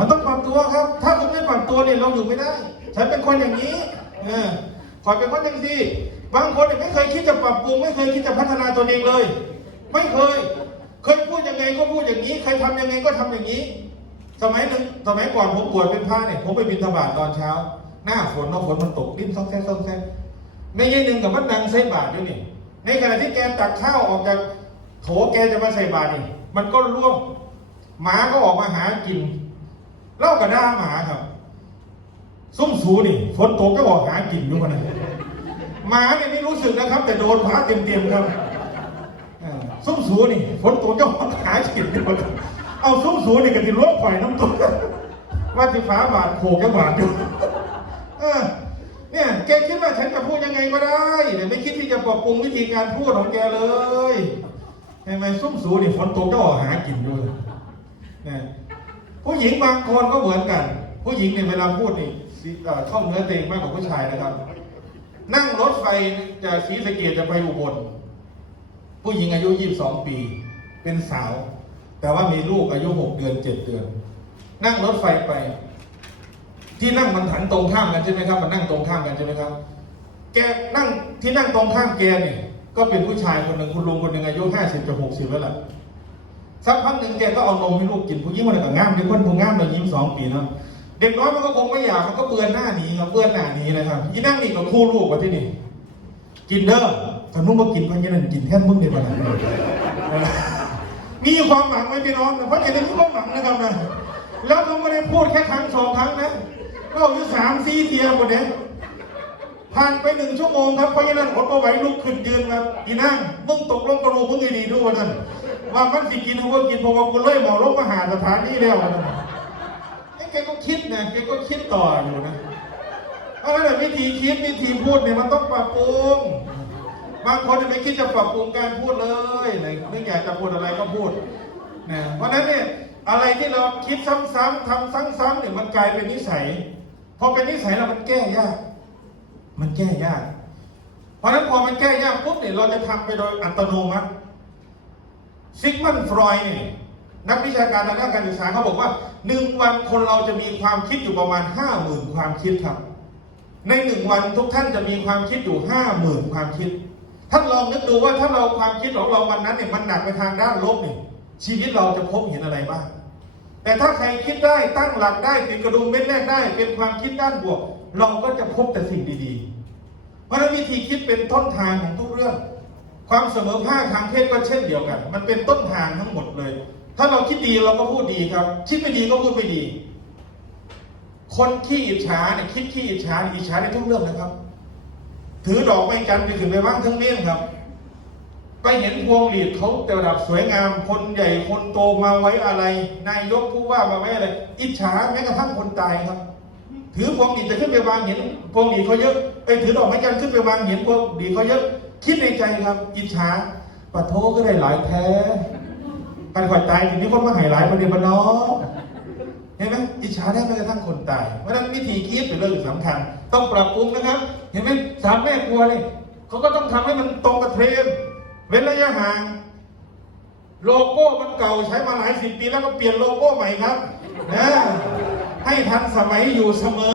มันต้องปรับตัวครับ ถ้าคุณไม่ปรับตัวเนี่ยเราอยู่ไม่ได้ ฉันเป็นคนอย่างนี้เออขอเป็นคนอย่างที่บางคนเนี่ยไม่เคยคิดจะปรับปรุงไม่เคยคิดจะพัฒนาตัวเองเลย ไม่เคย เคยพูดยังไงก็พูดอย่างนี้ เคยทำยังไงก็ทำอย่างนี้ สมัยหนึ่งสมัยก่อนผมบวชเป็นพระเนี่ยผมไปบิณฑบาตตอนเช้า หน้าฝนเนาะฝนมันตกดิ้นซอกแซกซอกแซกไม่ใช่หนึ่งกับมันดังใส่บาตรด้วยนี่ ในขณะที่แกตักข้าวออกจากโถแกจะมาใส่บาตรนี่มันก็ร่วงหมาก็ออกมาหากิน เล่ากับหน้าหมาครับซุ่มสูนี่ฝนตกก็ออกหากินอยู่มันนะหมาเนี่ยไม่รู้สึกนะครับ แต่โดนพระเต็มๆครับเออซุ่มสูนี่ฝนตกก็ออกหากินอยู่มันเอาซุ่มสูนี่กันที่ล้วงไข่น้ำตกว่าที่ฟ้าบาดโขกก็บาดอยู่เออเนี่ยแกคิดว่าฉันจะพูดยังไงก็ได้แต่ไม่คิดที่จะปรับปรุงวิธีการพูดของแกเลยเห็นไหมซุ่มสูนี่ฝนตกก็ออกหากินด้วยเนี่ย ผู้หญิงบางคนก็เหมือนกัน ผู้หญิงเนี่ยเวลาพูดนี่สิเอ่อท่องเนื้อเพลงมากกว่าผู้ชายนะครับ นั่งรถไฟจากศรีสะเกดจะไปอุบล ผู้หญิงอายุ 22 ปี เป็นสาว แต่ว่ามีลูกอายุ 6 เดือน 7 เดือน นั่งรถไฟไป ที่นั่งมันถันตรงข้ามกันใช่ไหมครับ มันนั่งตรงข้ามกันใช่ไหมครับ แกนั่งที่นั่งตรงข้ามแกเนี่ยก็เป็นผู้ชายคนหนึ่งคุณลุงคนหนึ่งอายุ 50จะ60แล้วล่ะ สักพักหนึ่งแกก็เอานมให้ลูกกินผู้หญิงคนนั้นก็งามเด็กคนผู้งามเลยยิ้มสองปีเนาะเด็กน้อยมันก็คงไม่อยากมันก็เบือนหน้าหนีครับเบือนหน้าหนีนะครับยี่นั่งนี่กับคู่ลูกว่าที่นี่กินเด้อถ้ามึงมากินพันยันกินแทนมึงเดียวมันมีความหวังไหมพี่น้องนะเพราะจะได้มีความหวังนะครับนะแล้วเขาไม่ได้พูดแค่ครั้งสองครั้งนะก็อยู่สามสี่เทียหมดเนี่ยผ่านไปหนึ่งชั่วโมงครับเพราะฉะนั้นอดเอาไว้ลุกขึ้นยืนมาอีนั่งมึงตกลงกระโหลกมึงไงดีด้วยนนั้น ว่ามันสิกินเขาก็กินเพราะว่ากูเลยหมอลงมาหาสถานที่แล้วไอ้แกก็คิดนะแกก็คิดต่ออยู่นะเพราะฉะนั้นวิธีคิดวิธีพูดเนี่ยมันต้องปรับปรุงบางคนไม่คิดจะปรับปรุงการพูดเลยนะนึกอยากจะพูดอะไรก็พูดนะเพราะฉะนั้นเนี่ยอะไรที่เราคิดซ้ำๆทำซ้ำๆเนี่ยมันกลายเป็นนิสัยพอเป็นนิสัยแล้วมันแก้ยากมันแก้ยาก เพราะฉะนั้นพอมันแก้ยากปุ๊บเนี่ยเราจะทำไปโดยอัตโนมัติ ซิกมันฟรอยด์เนี่ยนักวิชาการทางด้านการศึกษาเขาบอกว่าหนึ่งวันคนเราจะมีความคิดอยู่ประมาณห้าหมื่นความคิดครับ ในหนึ่งวันทุกท่านจะมีความคิดอยู่ห้าหมื่นความคิดท่านลองนึกดูว่าถ้าเราความคิดของเราวันนั้นเนี่ยมันหนักไปทางด้านลบเนี่ยชีวิตเราจะพบเห็นอะไรบ้าง แต่ถ้าใครคิดได้ตั้งหลักได้ติดกระดุมเม็ดแรกได้ เป็นความคิดด้านบวก เราก็จะพบแต่สิ่งดีๆ เพราะฉะนั้นวิธีคิดเป็นต้นทางของทุกเรื่อง ความเสมอภาคทางเพศก็เช่นเดียวกัน มันเป็นต้นทางทั้งหมดเลย ถ้าเราคิดดีเราก็พูดดีครับ คิดไม่ดีก็พูดไม่ดี คนขี้อิจฉาเนี่ยคิดขี้อิจฉาอิจฉาในทุกเรื่องนะครับ ถือดอกไม้จันทร์ไปถึงไปว่างทั้งเลี้ยงครับ ไปเห็นพวงหลีดเขาแต่ระดับสวยงาม คนใหญ่คนโตมาไว้อะไร นายกผู้ว่ามาไว้อะไร อิจฉาแม้กระทั่งคนตายครับ ถือพวงหลีดจะขึ้นไปวางเห็นพวงหลีดเขาเยอะไปถือดอกไม้จันทร์ขึ้นไปวางเห็นพวงหลีดเขาเยอะ คิดในใจครับอิจฉาปะโทก็ได้หลายแท้การข่อยตายทีนี้คนมาหายหลายประเดี๋ยวมันน้องเห็นไหมอิจฉาได้แม้กระทั่งคนตายเพราะฉะนั้นวิธีคิดเป็นเรื่องสำคัญ ต้องปรับปรุงนะครับ เห็นไหมสามแม่ครัวเนี่ยเขาก็ต้องทำให้มันตรงกับเทรนเว้นระยะห่าง โลโก้มันเก่าใช้มาหลายสิบปีแล้วก็เปลี่ยนโลโก้ใหม่ครับนะให้ทันสมัยอยู่เสมอ